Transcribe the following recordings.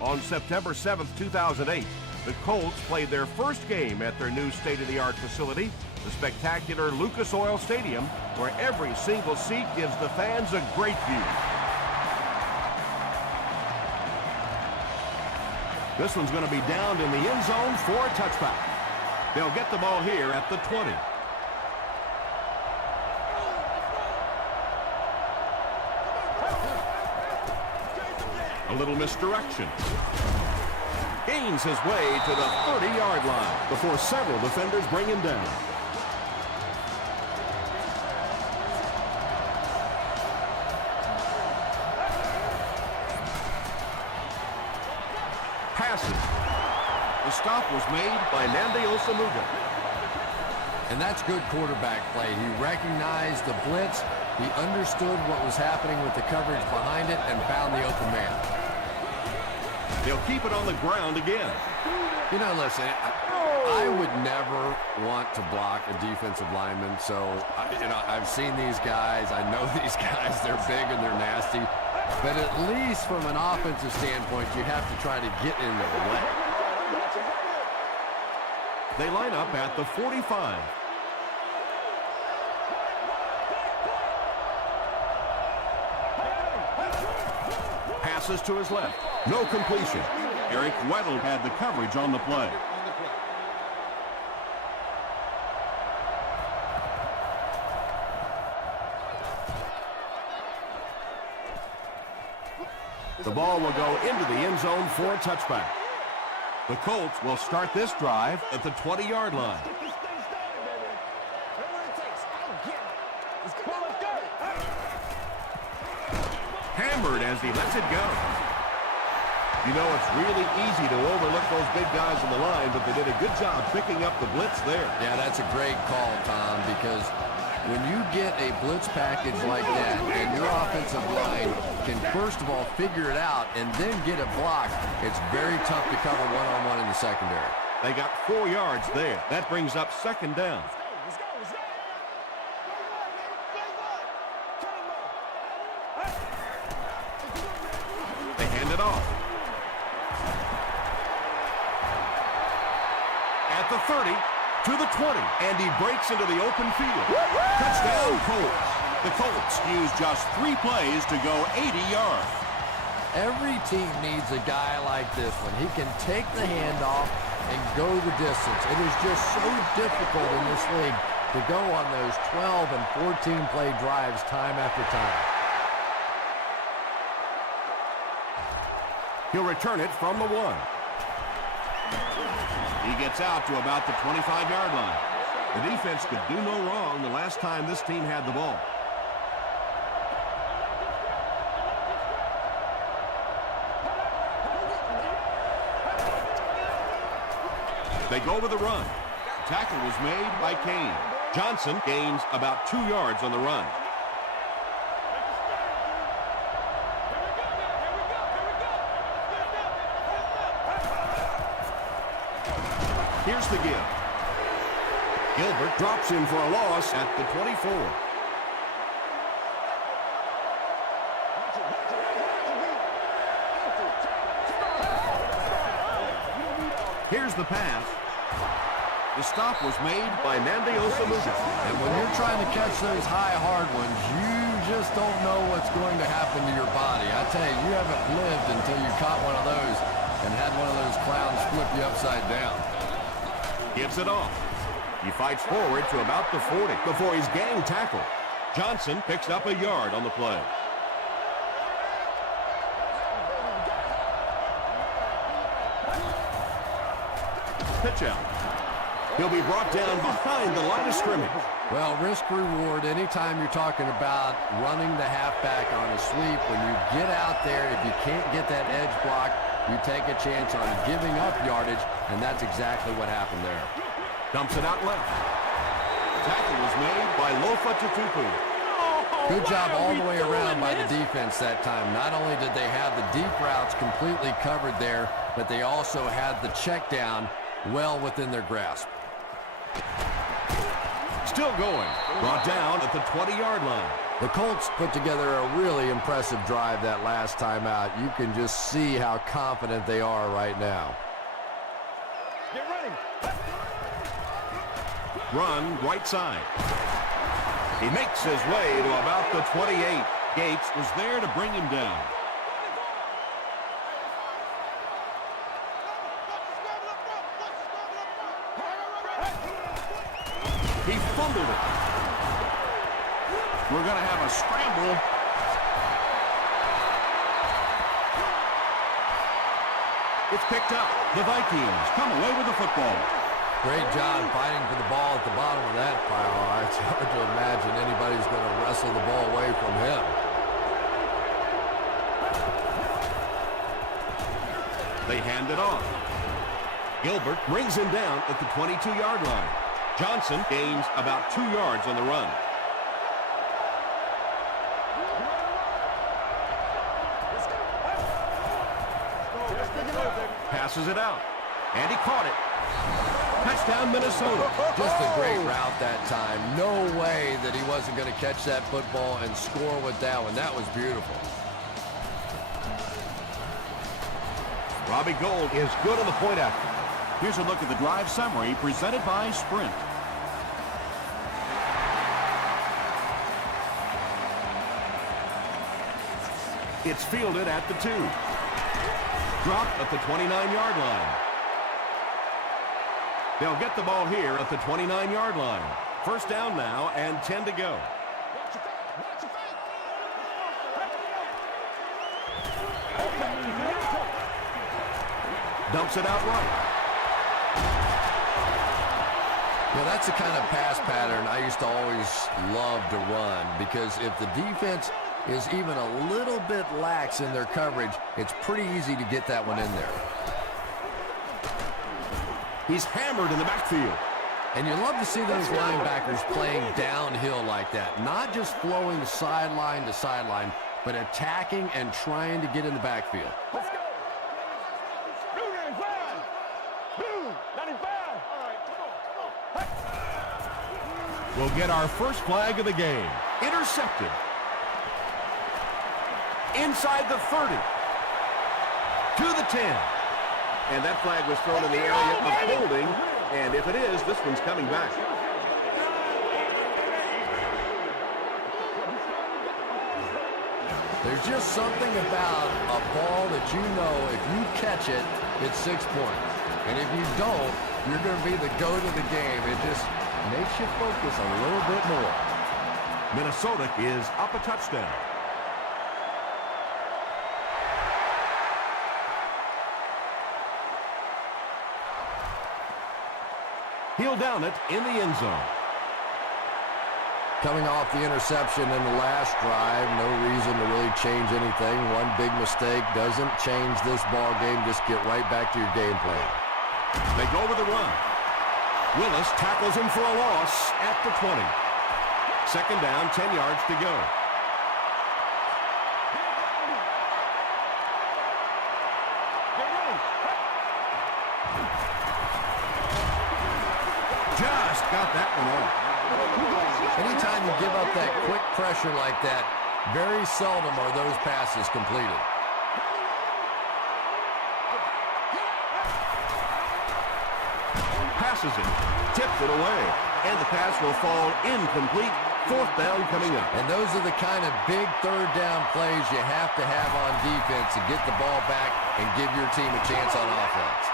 On September 7th, 2008, the Colts played their first game at their new state-of-the-art facility, the spectacular Lucas Oil Stadium, where every single seat gives the fans a great view. This one's going to be downed in the end zone for a touchback. They'll get the ball here at the 20. A little misdirection. Gains his way to the 30-yard line before several defenders bring him down. Passes. The stop was made by Nnamdi Osamuga. And that's good quarterback play. He recognized the blitz, he understood what was happening with the coverage behind it, and found the open man. They'll keep it on the ground again. You know, listen, I would never want to block a defensive lineman, so, I've seen these guys. I know these guys. They're big and they're nasty. But at least from an offensive standpoint, you have to try to get in their way. They line up at the 45. Passes to his left. No completion. Eric Weddle had the coverage on the play. The ball will go into the end zone for a touchback. The Colts will start this drive at the 20-yard line. Hammered as he lets it go. You know, it's really easy to overlook those big guys on the line, but they did a good job picking up the blitz there. Yeah, that's a great call, Tom, because when you get a blitz package like that and your offensive line can first of all figure it out and then get it blocked, it's very tough to cover one-on-one in the secondary. They got 4 yards there. That brings up second down. They hand it off. At the 30, to the 20, and he breaks into the open field. Touchdown, Colts. The Colts use just 3 plays to go 80 yards. Every team needs a guy like this one. He can take the handoff and go the distance. It is just so difficult in this league to go on those 12 and 14-play drives time after time. He'll return it from the 1. He gets out to about the 25-yard line. The defense could do no wrong the last time this team had the ball. They go with the run. Tackle was made by Kane. Johnson gains about 2 yards on the run. Here's the give. Gilbert drops him for a loss at the 24. Here's the pass. The stop was made by Nnamdi Osamuga. And when you're trying to catch those high, hard ones, you just don't know what's going to happen to your body. I tell you, you haven't lived until you caught one of those and had one of those clowns flip you upside down. Gives it off. He fights forward to about the 40 before he's gang tackled. Johnson picks up a yard on the play. Pitch out. He'll be brought down behind the line of scrimmage. Well, risk-reward, anytime you're talking about running the halfback on a sweep, when you get out there, if you can't get that edge block, you take a chance on giving up yardage, and that's exactly what happened there. Dumps it out left. Tackle was made by Lofa Tutupu. Good job all the way around by the defense that time. Not only did they have the deep routes completely covered there, but they also had the check down well within their grasp. Still going. Brought down at the 20-yard line. The Colts put together a really impressive drive that last time out. You can just see how confident they are right now. Get ready. Run right side. He makes his way to about the 28. Gates was there to bring him down. He fumbled it. We're going to have a scramble. It's picked up. The Vikings come away with the football. Great job fighting for the ball at the bottom of that pile. It's hard to imagine anybody's going to wrestle the ball away from him. They hand it off. Gilbert brings him down at the 22-yard line. Johnson gains about 2 yards on the run. Passes it out. And he caught it. Touchdown, Minnesota. Just a great route that time. No way that he wasn't going to catch that football and score with that one. That was beautiful. Robbie Gould is good on the point after. Here's a look at the drive summary presented by Sprint. It's fielded at the 2. Dropped at the 29-yard line. They'll get the ball here at the 29-yard line. First down now and 10 to go. Dumps it out right. Yeah, that's the kind of pass pattern I used to always love to run, because if the defense is even a little bit lax in their coverage, it's pretty easy to get that one in there. He's hammered in the backfield. And you love to see those linebackers playing downhill like that, not just flowing sideline to sideline, but attacking and trying to get in the backfield. Let's go. Blue 95. Blue 95. All right, come on. We'll get our first flag of the game. Intercepted. Inside the 30. To the 10. And that flag was thrown in the area of holding. And if it is, this one's coming back. There's just something about a ball that you know if you catch it, it's 6 points. And if you don't, you're going to be the goat of the game. It just makes you focus a little bit more. Minnesota is up a touchdown. He'll down it in the end zone. Coming off the interception in the last drive, no reason to really change anything. One big mistake doesn't change this ball game. Just get right back to your game plan. They go with the run. Willis tackles him for a loss at the 20. Second down, 10 yards to go. Just got that one off. Anytime you give up that quick pressure like that, very seldom are those passes completed. Passes it, tips it away, and the pass will fall incomplete. Fourth down coming up. And those are the kind of big third down plays you have to have on defense to get the ball back and give your team a chance on offense.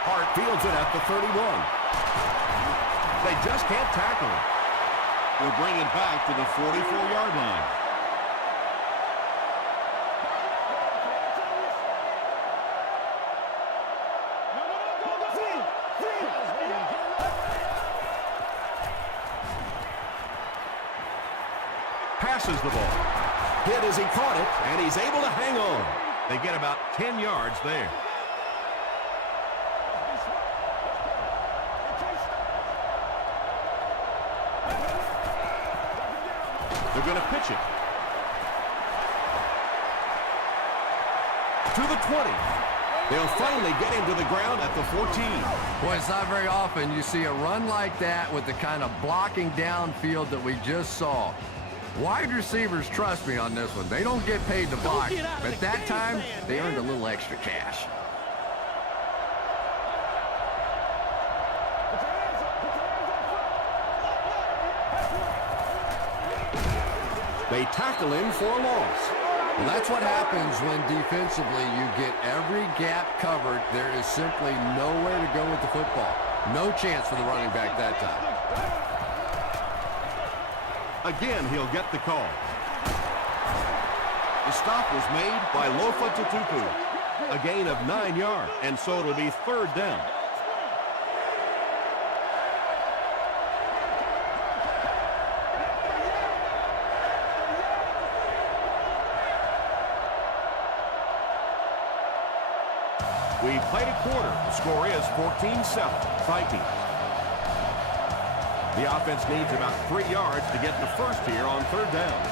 Hart fields it at the 31. They just can't tackle him. We'll bring it back to the 44-yard line. Passes the ball. Hit as he caught it, and he's able to hang on. They get about 10 yards there. They're going to pitch it. To the 20. They'll finally get him to the ground at the 14. Boy, it's not very often you see a run like that with the kind of blocking downfield that we just saw. Wide receivers trust me on this one. They don't get paid to block, but that time they earned a little extra cash. They tackle him for a loss. Well, that's what happens when defensively you get every gap covered. There is simply nowhere to go with the football. No chance for the running back that time. Again, he'll get the call. The stop was made by Lofa Tutupu. A gain of 9 yards, and so it'll be 3rd down. We've played a quarter. The score is 14-7, Vikings. The offense needs about 3 yards to get the first here on 3rd down.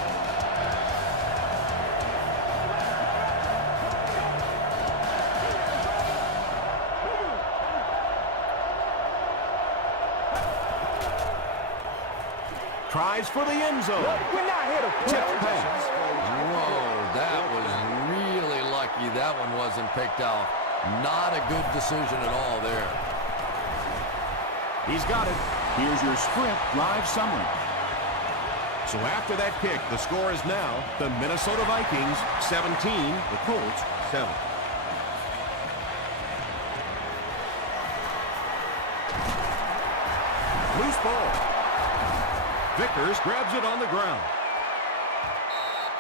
Tries for the end zone. Tipped pass. Whoa, that was really lucky that one wasn't picked off. Not a good decision at all there. He's got it. Here's your sprint drive summary. So after that kick, the score is now the Minnesota Vikings 17, the Colts 7. Loose ball. Vickers grabs it on the ground.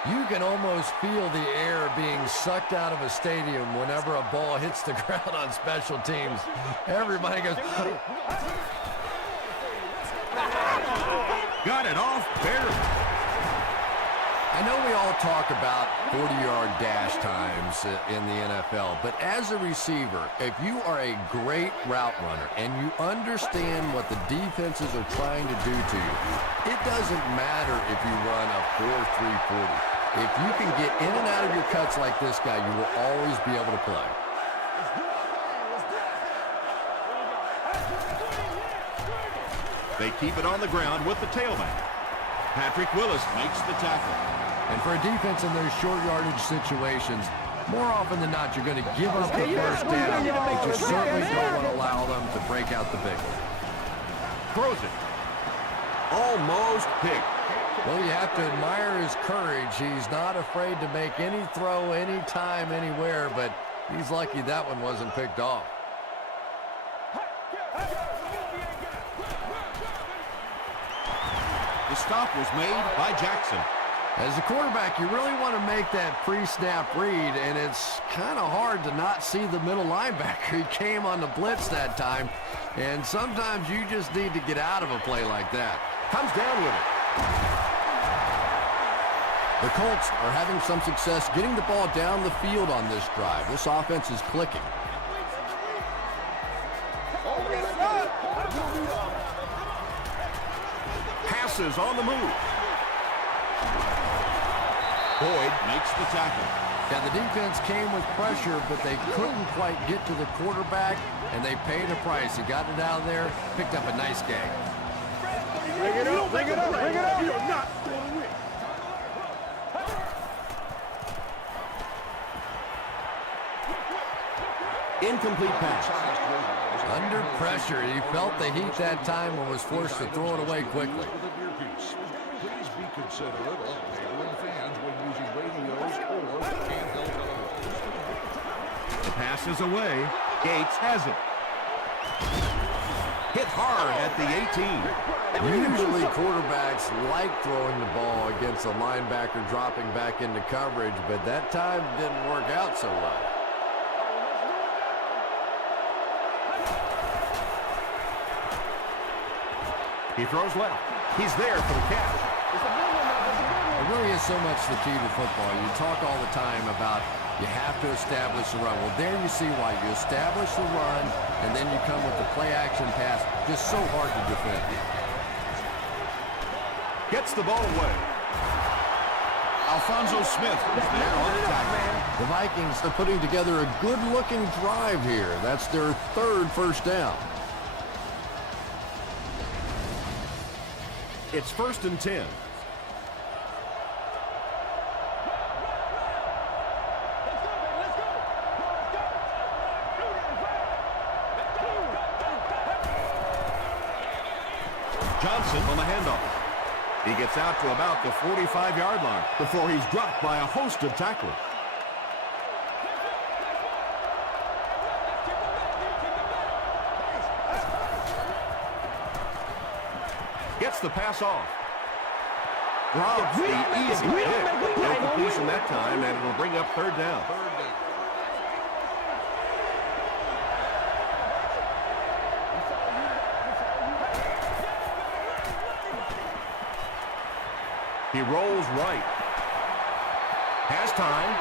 You can almost feel the air being sucked out of a stadium whenever a ball hits the ground on special teams. Everybody goes... Got it off barely. I know we all talk about 40-yard dash times in the NFL, but as a receiver, if you are a great route runner and you understand what the defenses are trying to do to you, it doesn't matter if you run a 4.340. If you can get in and out of your cuts like this guy, you will always be able to play. They keep it on the ground with the tailback. Patrick Willis makes the tackle. And for a defense in those short yardage situations, more often than not, you're going to give up the first down, but you certainly don't want to allow them to break out the big one. Throws it. Almost picked. Well, you have to admire his courage. He's not afraid to make any throw, anytime, anywhere, but he's lucky that one wasn't picked off. The stop was made by Jackson. As a quarterback, you really want to make that pre-snap read, and it's kind of hard to not see the middle linebacker. He came on the blitz that time, and sometimes you just need to get out of a play like that. Comes down with it. The Colts are having some success getting the ball down the field on this drive. This offense is clicking. Passes on the move. Boyd makes the tackle. Yeah, the defense came with pressure, but they couldn't quite get to the quarterback, and they paid a price. He got it out of there, picked up a nice gain. Bring it up, bring it up, bring it up. You're not going to win. Incomplete pass. Under pressure, he felt the heat that time and was forced to throw it away quickly. Please be considerate of neighboring fans when using radios or handheld televisions. The pass is away. Gates has it. Hit hard at the 18. Usually quarterbacks like throwing the ball against a linebacker dropping back into coverage, but that time didn't work out so well. He throws left. He's there for the catch. It really is so much the key to football. You talk all the time about you have to establish the run. Well, there you see why. You establish the run, and then you come with the play-action pass. Just so hard to defend. Gets the ball away. Alfonso Smith is there on the tackle. The Vikings are putting together a good-looking drive here. That's their third first down. It's 1st and 10. Johnson on the handoff. He gets out to about the 45-yard line before he's dropped by a host of tacklers. Gets the pass off. Drops the easy pick. No completion that time, and it'll bring up 3rd down. He rolls right. Has time.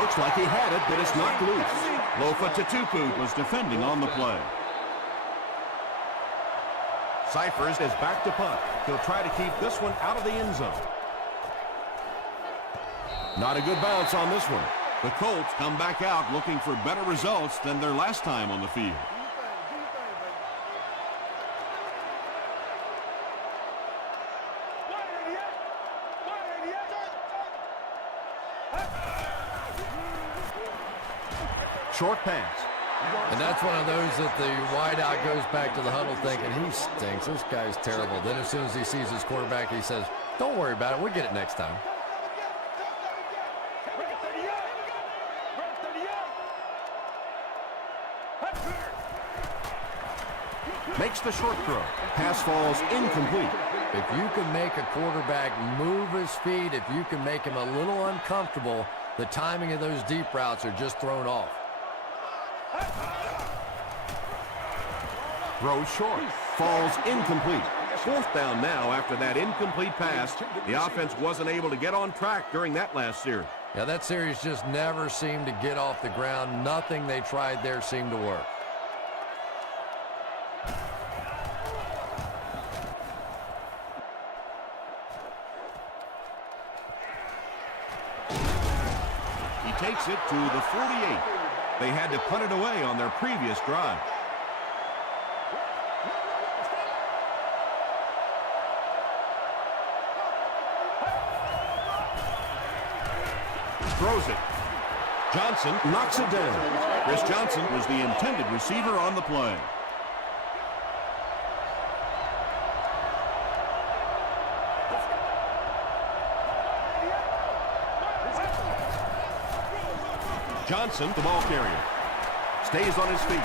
Looks like he had it, but it's knocked loose. Lofa Tatupu was defending on the play. Cyphers is back to punt. He'll try to keep this one out of the end zone. Not a good bounce on this one. The Colts come back out looking for better results than their last time on the field. Short pass. And that's one of those that the wideout goes back to the huddle thinking, he stinks. This guy's terrible. Then as soon as he sees his quarterback, he says, don't worry about it. We'll get it next time. Makes the short throw. Pass falls incomplete. If you can make a quarterback move his feet, if you can make him a little uncomfortable, the timing of those deep routes are just thrown off. Throws short. Falls incomplete. 4th down now after that incomplete pass. The offense wasn't able to get on track during that last series. Yeah, that series just never seemed to get off the ground. Nothing they tried there seemed to work. He takes it to the 48. They had to punt it away on their previous drive. Throws it. Johnson knocks it down. Chris Johnson was the intended receiver on the play. Johnson, the ball carrier, stays on his feet.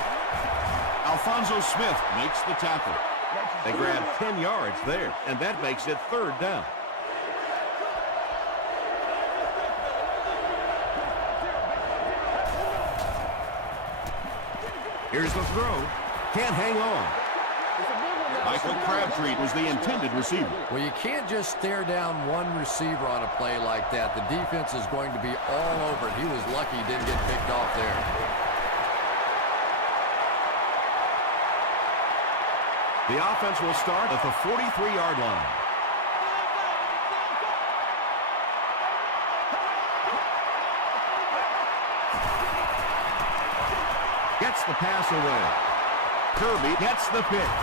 Alfonso Smith makes the tackle. They grab 10 yards there, and that makes it 3rd down. Here's the throw. Can't hang on. Michael Crabtree was the intended receiver. Well, you can't just stare down one receiver on a play like that. The defense is going to be all over it. He was lucky he didn't get picked off there. The offense will start at the 43-yard line. Gets the pass away. Kirby gets the pick.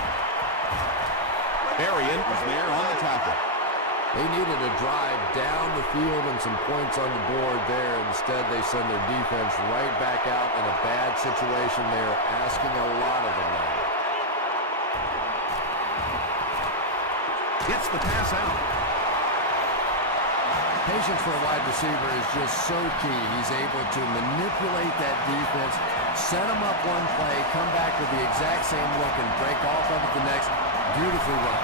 Arian was there on the tackle. They needed a drive down the field and some points on the board there. Instead, they send their defense right back out in a bad situation. They're asking a lot of them now. Gets the pass out. Patience for a wide receiver is just so key. He's able to manipulate that defense, set them up one play, come back with the exact same look, and break off of it the next. Beautifully run.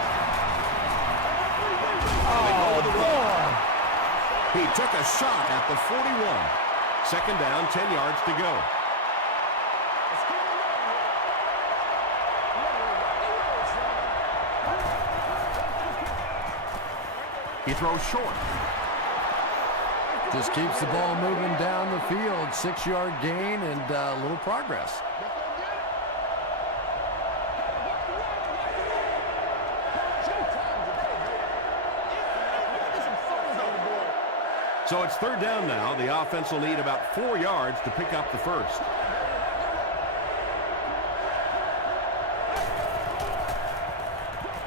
Oh, boy. He took a shot at the 41. 2nd down, 10 yards to go. He throws short. Just keeps the ball moving down the field. 6-yard gain and a little progress. So it's third down now. The offense will need about 4 yards to pick up the first.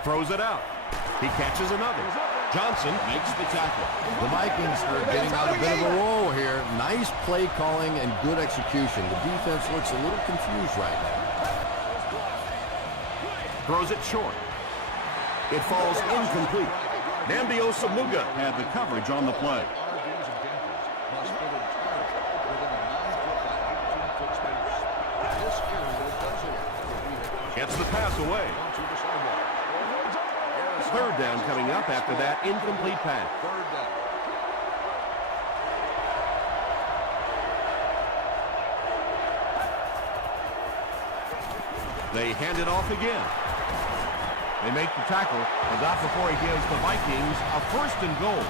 Throws it out. He catches another. Johnson makes the tackle. The Vikings are getting on a bit of a roll here. Nice play calling and good execution. The defense looks a little confused right now. Throws it short. It falls incomplete. Nnamdi Osamuga had the coverage on the play. Gets the pass away. Third down coming up after that incomplete pass. They hand it off again. They make the tackle, but not before he gives the Vikings a first and goal.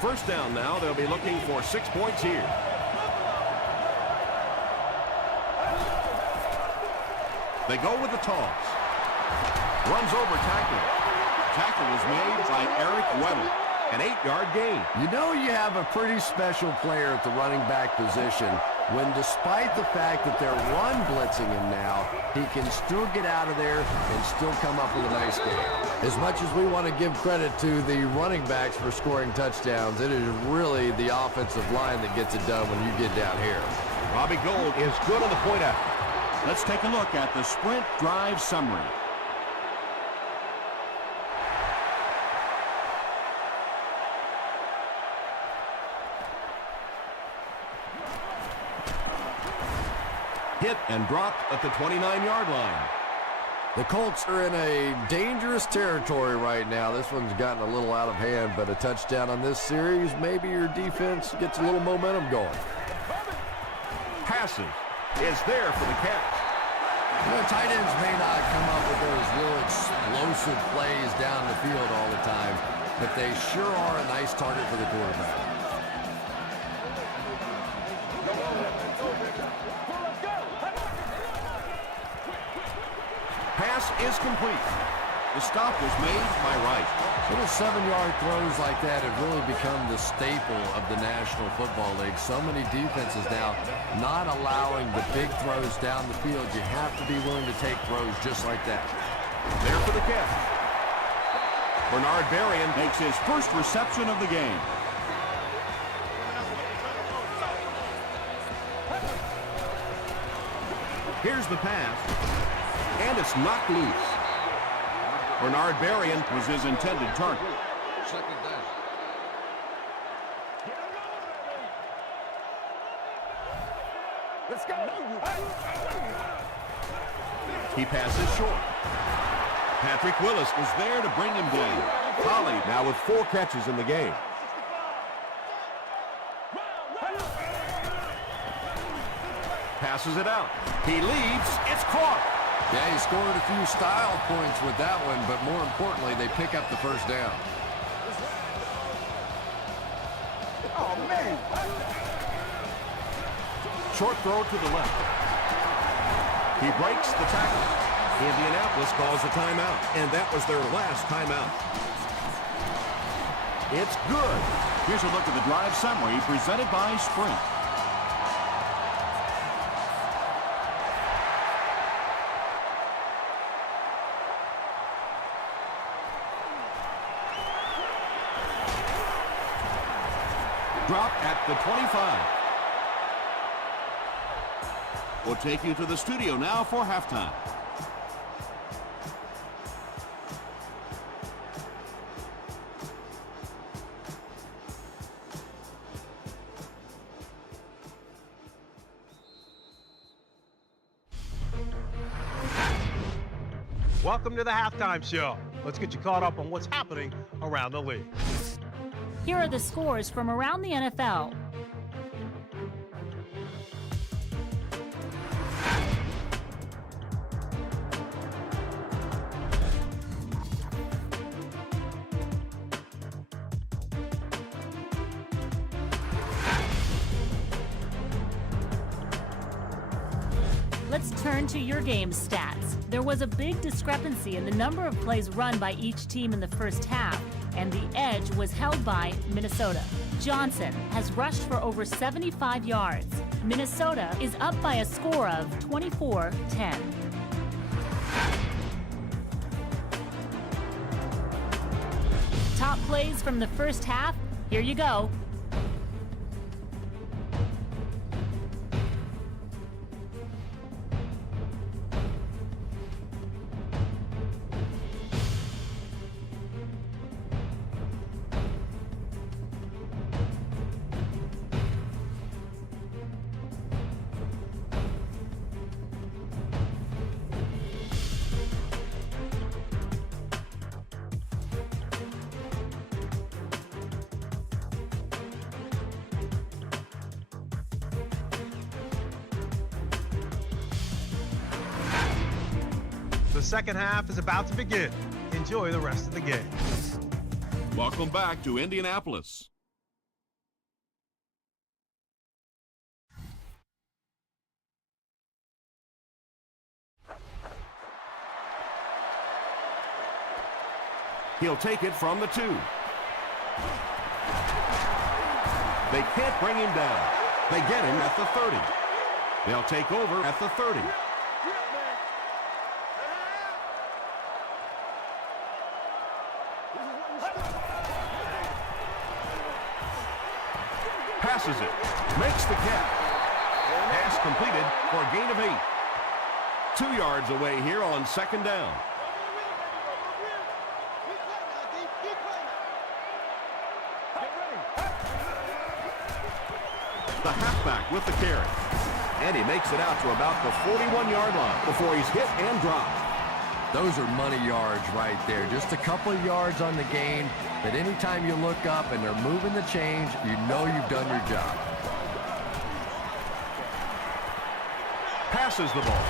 First down now. They'll be looking for 6 points here. They go with the toss. Runs over tackle. Tackle was made by Eric Weddle. An 8-yard gain. You know you have a pretty special player at the running back position when, despite the fact that they're run blitzing him now, he can still get out of there and still come up with a nice game. As much as we want to give credit to the running backs for scoring touchdowns, it is really the offensive line that gets it done when you get down here. Robbie Gould is good on the point out. Let's take a look at the sprint drive summary. Hit and dropped at the 29-yard line. The Colts are in a dangerous territory right now. This one's gotten a little out of hand, but a touchdown on this series, maybe your defense gets a little momentum going. Passes is there for the catch. You know, tight ends may not come up with those real explosive plays down the field all the time, but they sure are a nice target for the quarterback. Pass is complete. The stop was made by Wright. Little 7-yard throws like that have really become the staple of the National Football League. So many defenses now not allowing the big throws down the field. You have to be willing to take throws just like that. There for the catch. Bernard Berrien makes his first reception of the game. Here's the pass. And it's knocked loose. Bernard Berrien was his intended target. Second down. Let's go. He passes short. Patrick Willis was there to bring him down. Collie now with 4 catches in the game. Passes it out. He leads. It's caught. Yeah, he scored a few style points with that one, but more importantly, they pick up the first down. Oh, man. Short throw to the left. He breaks the tackle. Indianapolis calls a timeout, and that was their last timeout. It's good. Here's a look at the drive summary presented by Sprint. Drop at the 25. We'll take you to the studio now for halftime. Welcome to the halftime show. Let's get you caught up on what's happening around the league. Here are the scores from around the NFL. let's turn to your game's stats. There was a big discrepancy in the number of plays run by each team in the first half, and the edge was held by Minnesota. Johnson has rushed for over 75 yards. Minnesota is up by a score of 24-10. Top plays from the first half, here you go. The second half is about to begin. Enjoy the rest of the game. Welcome back to Indianapolis. He'll take it from the 2. They can't bring him down. They get him at the 30. They'll take over at the 30. Passes it. Makes the catch. Pass completed for a gain of 8. 2 yards away here on second down. The halfback with the carry. And he makes it out to about the 41-yard line before he's hit and dropped. Those are money yards right there. Just a couple of yards on the gain, but anytime you look up and they're moving the change, you know you've done your job. Passes the ball.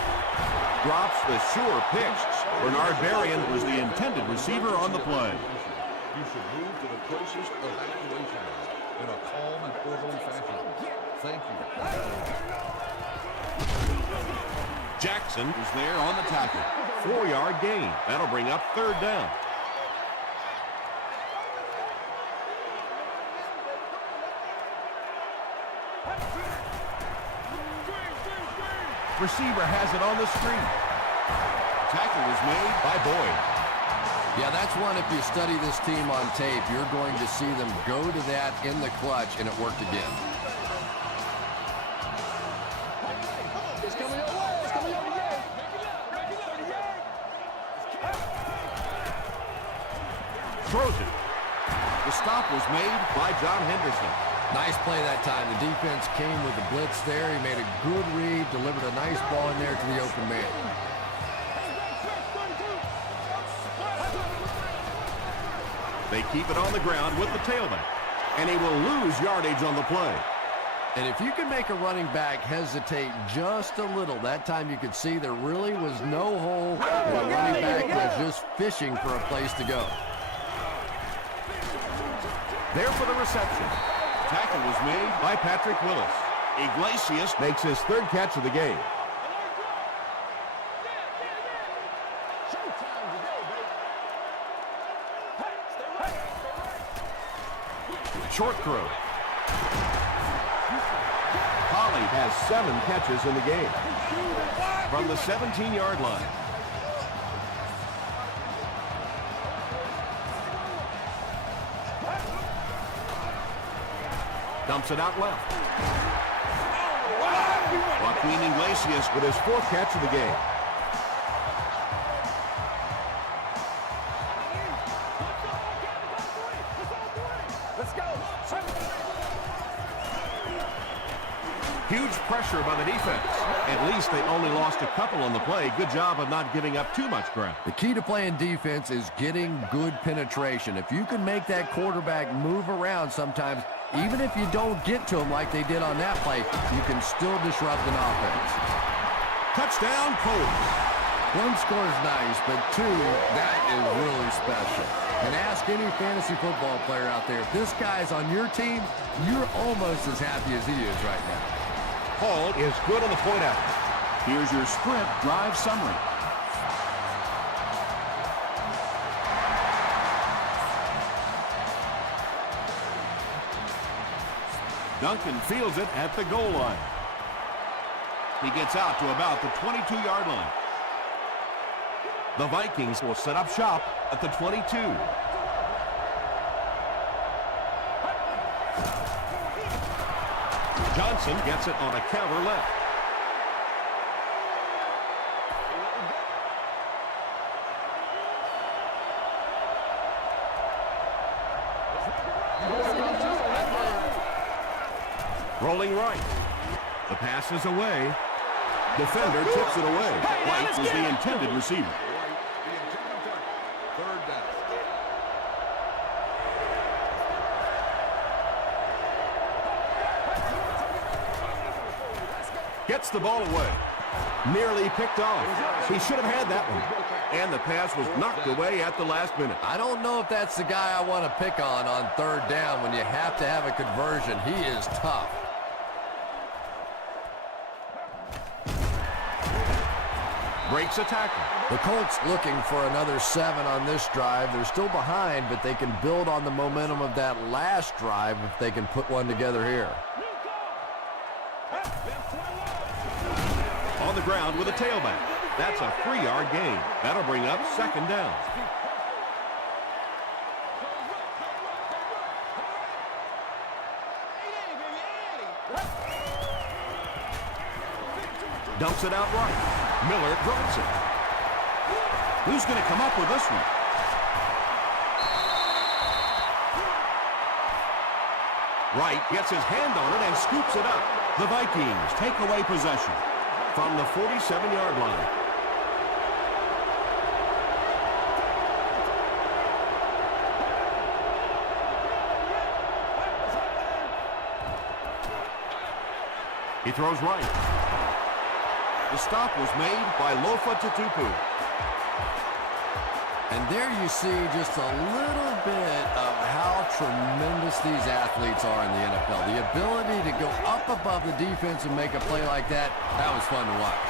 Drops the sure pitch. Bernard Berrien was the intended receiver on the play. You should move to the closest evacuation in a calm and orderly fashion. Thank you. Jackson is there on the tackle. 4-yard gain. That'll bring up third down. Receiver has it on the screen. Tackle was made by Boyd. Yeah, that's one, if you study this team on tape, you're going to see them go to that in the clutch, and it worked again. Throws it. The stop was made by John Henderson. Nice play that time. The defense came with the blitz there. He made a good read, delivered a nice ball in there to the open man. They keep it on the ground with the tailback, and he will lose yardage on the play. And if you can make a running back hesitate just a little, that time you could see there really was no hole, and the running back was just fishing for a place to go. There for the reception. Tackle was made by Patrick Willis. Iglesias makes his third catch of the game. Short throw. Holly has 7 catches in the game. From the 17-yard line. Dumps it out left. Joaquin Iglesias with his 4th catch of the game. Huge pressure by the defense. At least they only lost a couple on the play. Good job of not giving up too much ground. The key to playing defense is getting good penetration. If you can make that quarterback move around sometimes, even if you don't get to him like they did on that play, you can still disrupt an offense. Touchdown, Colts. 1 score is nice, but 2, that is really special. And ask any fantasy football player out there, if this guy's on your team, you're almost as happy as he is right now. Hall is good on the point out. Here's your sprint drive summary. Duncan fields it at the goal line. He gets out to about the 22-yard line. The Vikings will set up shop at the 22. Johnson gets it on a counter left. Rolling right. The pass is away. Defender tips it away. White was the intended receiver. Third down. Gets the ball away. Nearly picked off. He should have had that one. And the pass was knocked away at the last minute. I don't know if that's the guy I want to pick on third down when you have to have a conversion. He is tough. Breaks a tackle. The Colts looking for another 7 on this drive. They're still behind, but they can build on the momentum of that last drive if they can put one together here. On the ground with a tailback. That's a 3-yard gain. That'll bring up second down. Dumps it out right. Miller drops it. Who's going to come up with this one? Wright gets his hand on it and scoops it up. The Vikings take away possession from the 47-yard line. He throws right. The stop was made by Lofa Tutupu. And there you see just a little bit of how tremendous these athletes are in the NFL. The ability to go up above the defense and make a play like that, that was fun to watch.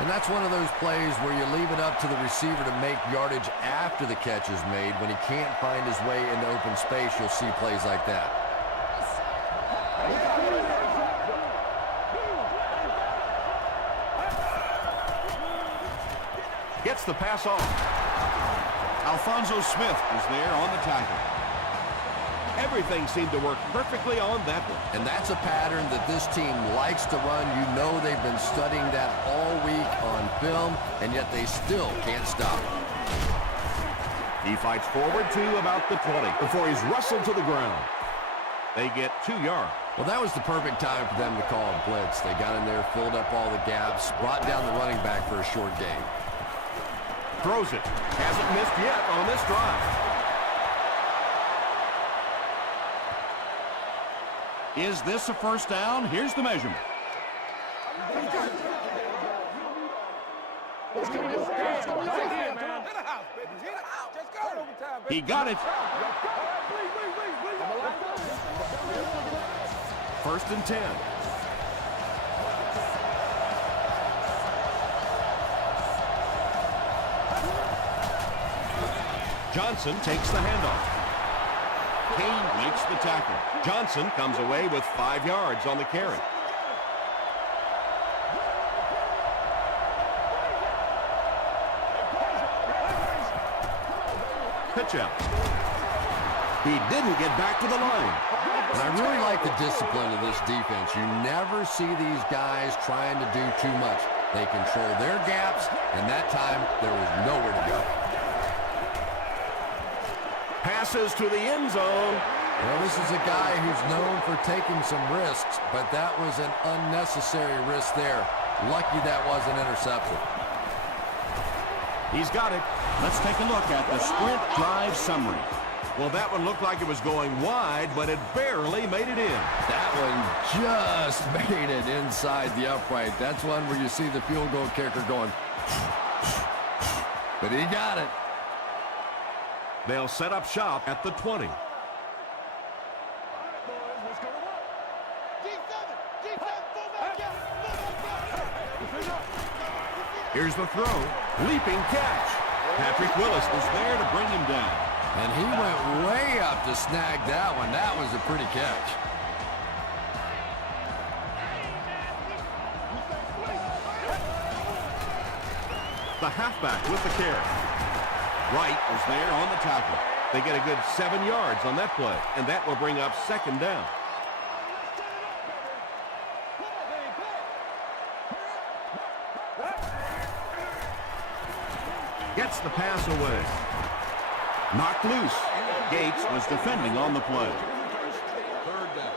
And that's one of those plays where you leave it up to the receiver to make yardage after the catch is made. When he can't find his way into open space, you'll see plays like that. Gets the pass off. Alfonso Smith is there on the tackle. Everything seemed to work perfectly on that one. And that's a pattern that this team likes to run. You know they've been studying that all week on film, and yet they still can't stop it. He fights forward to about the 20 before he's wrestled to the ground. They get 2 yards. Well, that was the perfect time for them to call a blitz. They got in there, filled up all the gaps, brought down the running back for a short gain. Throws it. Hasn't missed yet on this drive. Is this a first down? Here's the measurement. He got it. First and 10. Johnson takes the handoff. Kane makes the tackle. Johnson comes away with 5 yards on the carry. Pitch out. He didn't get back to the line. And I really like the discipline of this defense. You never see these guys trying to do too much. They control their gaps, and that time there was nowhere to go. Passes to the end zone. Well, this is a guy who's known for taking some risks, but that was an unnecessary risk there. Lucky that wasn't intercepted. He's got it. Let's take a look at the sprint drive summary. Well, that one looked like it was going wide, but it barely made it in. That one just made it inside the upright. That's one where you see the field goal kicker going, but he got it. They'll set up shop at the 20. Here's the throw. Leaping catch. Patrick Willis was there to bring him down. And he went way up to snag that one. That was a pretty catch. The halfback with the carry. Wright was there on the tackle. They get a good 7 yards on that play, and that will bring up second down. Gets the pass away. Knocked loose. Gates was defending on the play. Third down.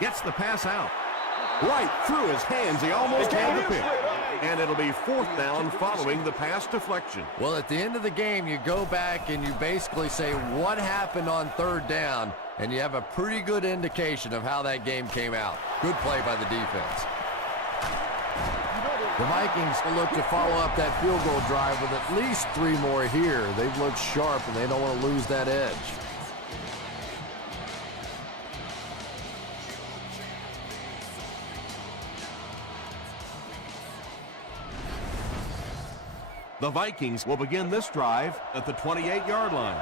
Gets the pass out. Right through his hands. He almost had the pick. And it'll be fourth down following the pass deflection. Well, at the end of the game, you go back and you basically say what happened on third down, and you have a pretty good indication of how that game came out. Good play by the defense. The Vikings will look to follow up that field goal drive with at least 3 more here. They've looked sharp, and they don't want to lose that edge. The Vikings will begin this drive at the 28-yard line.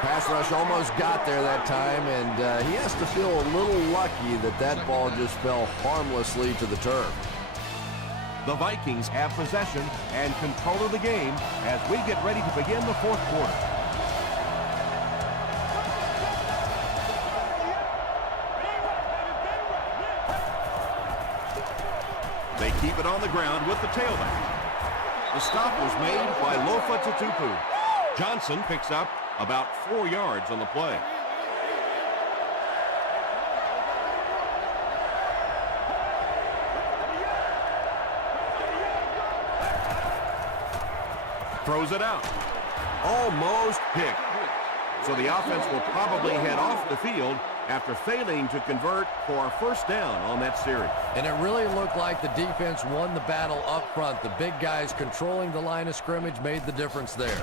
Pass rush almost got there that time, and he has to feel a little lucky that that ball just fell harmlessly to the turf. The Vikings have possession and control of the game as we get ready to begin the fourth quarter. They keep it on the ground with the tailback. The stop was made by Lofa Tatupu. Johnson picks up about 4 yards on the play. Throws it out. Almost picked. So the offense will probably head off the field after failing to convert for a first down on that series. And it really looked like the defense won the battle up front. The big guys controlling the line of scrimmage made the difference there.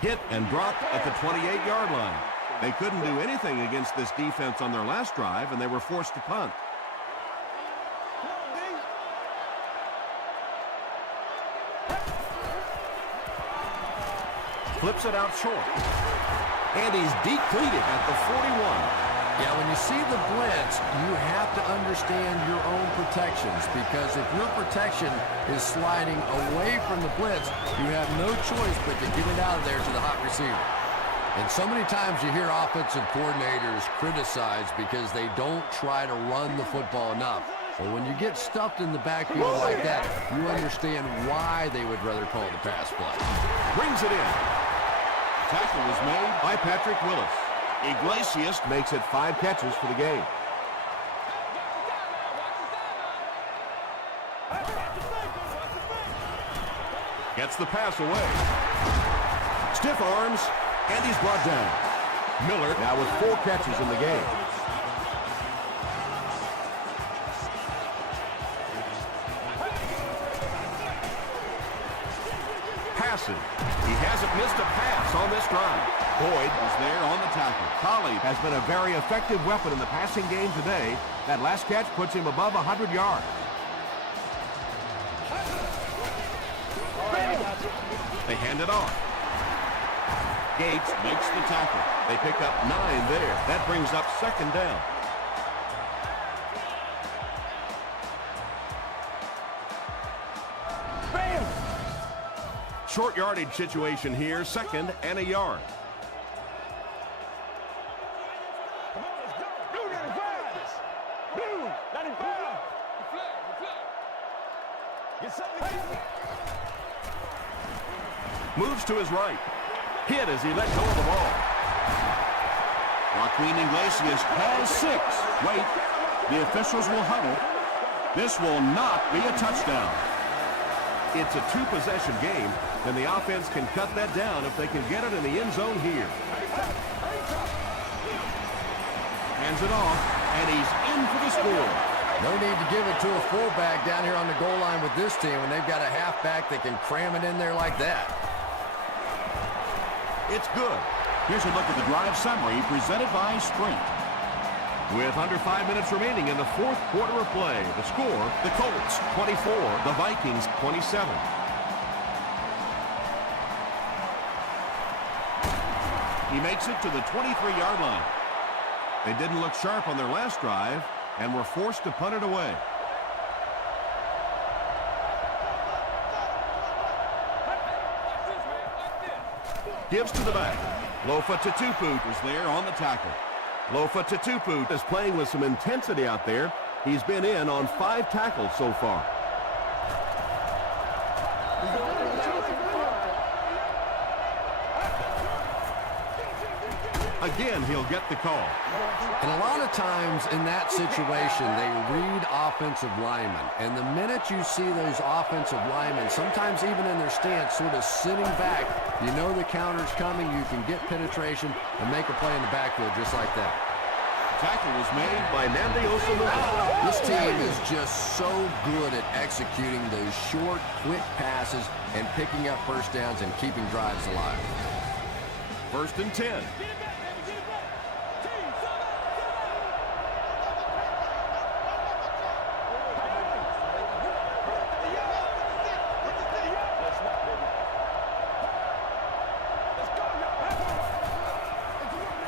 Hit and dropped at the 28-yard line. They couldn't do anything against this defense on their last drive, and they were forced to punt. Flips it out short. And he's depleted at the 41. Yeah, when you see the blitz, you have to understand your own protections, because if your protection is sliding away from the blitz, you have no choice but to get it out of there to the hot receiver. And so many times you hear offensive coordinators criticized because they don't try to run the football enough. Well, when you get stuffed in the backfield like that, you understand why they would rather call the pass play. Brings it in. Tackle was made by Patrick Willis. Iglesias makes it 5 catches for the game. Gets the pass away. Stiff arms, and he's brought down. Miller now with 4 catches in the game. Passing. He hasn't missed a pass on this drive. Boyd was there on the tackle. Collie has been a very effective weapon in the passing game today. That last catch puts him above 100 yards. They hand it off. Gates makes the tackle. They pick up 9 there. That brings up second down. Short yardage situation here, 2nd and a yard. Moves to his right. Hit as he let go of the ball. Joaquin Iglesias has 6. Wait, the officials will huddle. This will not be a touchdown. It's a 2-possession game, and the offense can cut that down if they can get it in the end zone here. Hands it off, and he's in for the score. No need to give it to a fullback down here on the goal line with this team when they've got a halfback that can cram it in there like that. It's good. Here's a look at the drive summary presented by Sprint. With under 5 minutes remaining in the fourth quarter of play, the score, the Colts 24, the Vikings 27. He makes it to the 23-yard line. They didn't look sharp on their last drive and were forced to punt it away. Gives to the back. Lofa Tatupu is there on the tackle. Lofa Tatupu is playing with some intensity out there. He's been in on 5 tackles so far. Again, he'll get the call. And a lot of times in that situation, they read offensive linemen. And the minute you see those offensive linemen, sometimes even in their stance, sort of sitting back, you know the counter's coming, you can get penetration and make a play in the backfield just like that. Tackle was made by Nnamdi Osamuga. This team is just so good at executing those short, quick passes and picking up first downs and keeping drives alive. 1st and 10.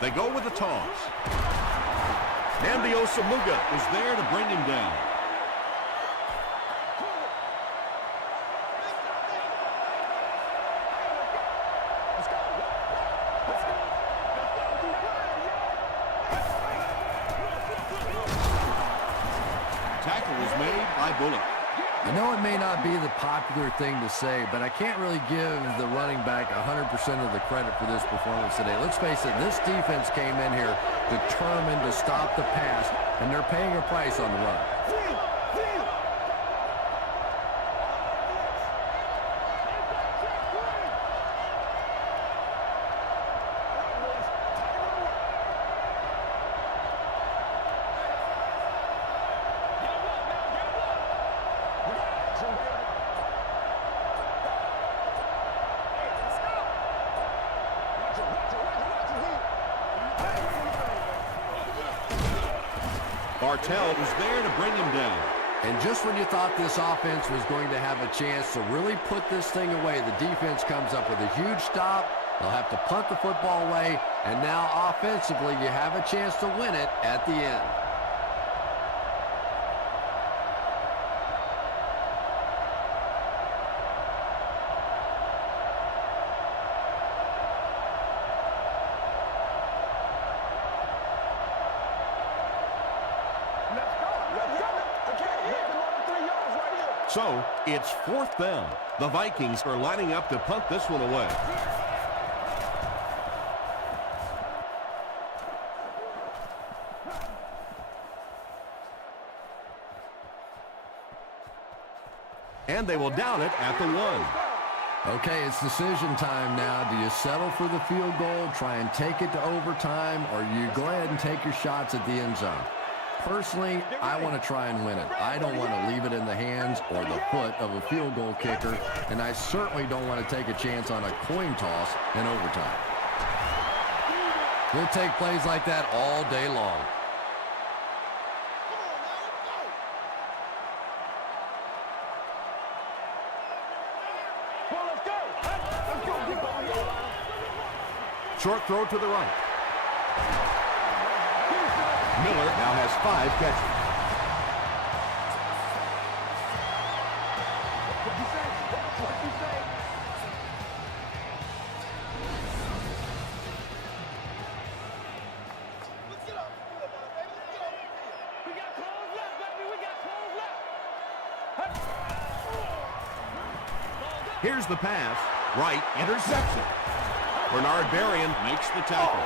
They go with the toss. Nnamdi Osamuga is there to bring him down. Tackle was made by Bullock. I know it may not be the popular thing to say, but I can't really give the running back 100% of the credit for this performance today. Let's face it, this defense came in here determined to stop the pass, and they're paying a price on the run. Bartell was there to bring him down. And just when you thought this offense was going to have a chance to really put this thing away, the defense comes up with a huge stop. They'll have to punt the football away, and now offensively you have a chance to win it at the end. So, it's 4th down. The Vikings are lining up to punt this one away. And they will down it at the 1. Okay, it's decision time now. Do you settle for the field goal, try and take it to overtime, or you go ahead and take your shots at the end zone? Personally, I want to try and win it. I don't want to leave it in the hands or the foot of a field goal kicker, and I certainly don't want to take a chance on a coin toss in overtime. We'll take plays like that all day long. Short throw to the right. Miller now has 5 catches. Here's the pass. Right interception. Bernard Berrien makes the tackle.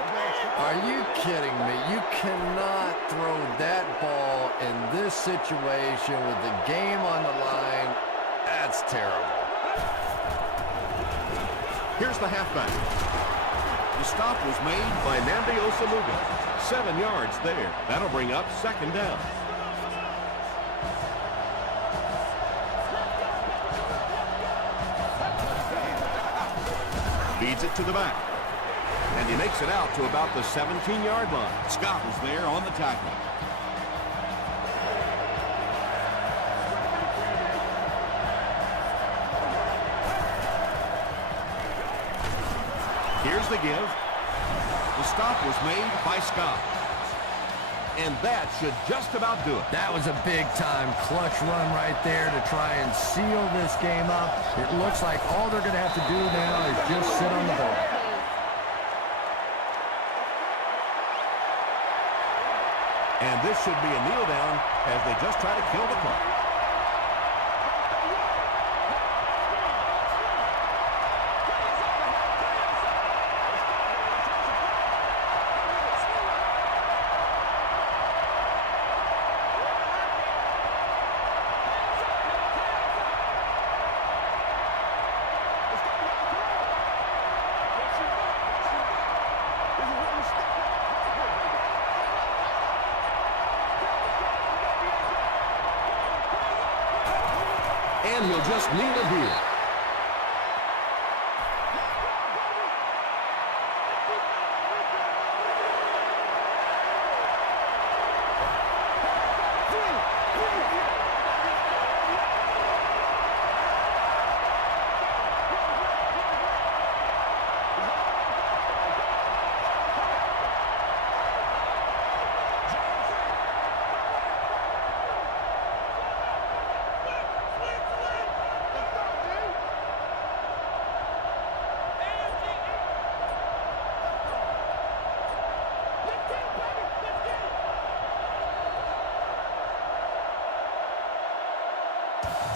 Are you kidding me? You cannot throw that ball in this situation with the game on the line. That's terrible. Here's the halfback. The stop was made by Nnamdi Osamuga. 7 yards there. That'll bring up 2nd down. sends it to the back. And he makes it out to about the 17-yard line. Scott was there on the tackle. Here's the give. The stop was made by Scott. And that should just about do it. That was a big-time clutch run right there to try and seal this game up. It looks like all they're going to have to do now is just sit on the ball. And this should be a kneel down as they just try to kill the clock. And he'll just kneel it here.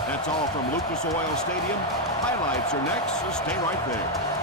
That's all from Lucas Oil Stadium. Highlights are next, so stay right there.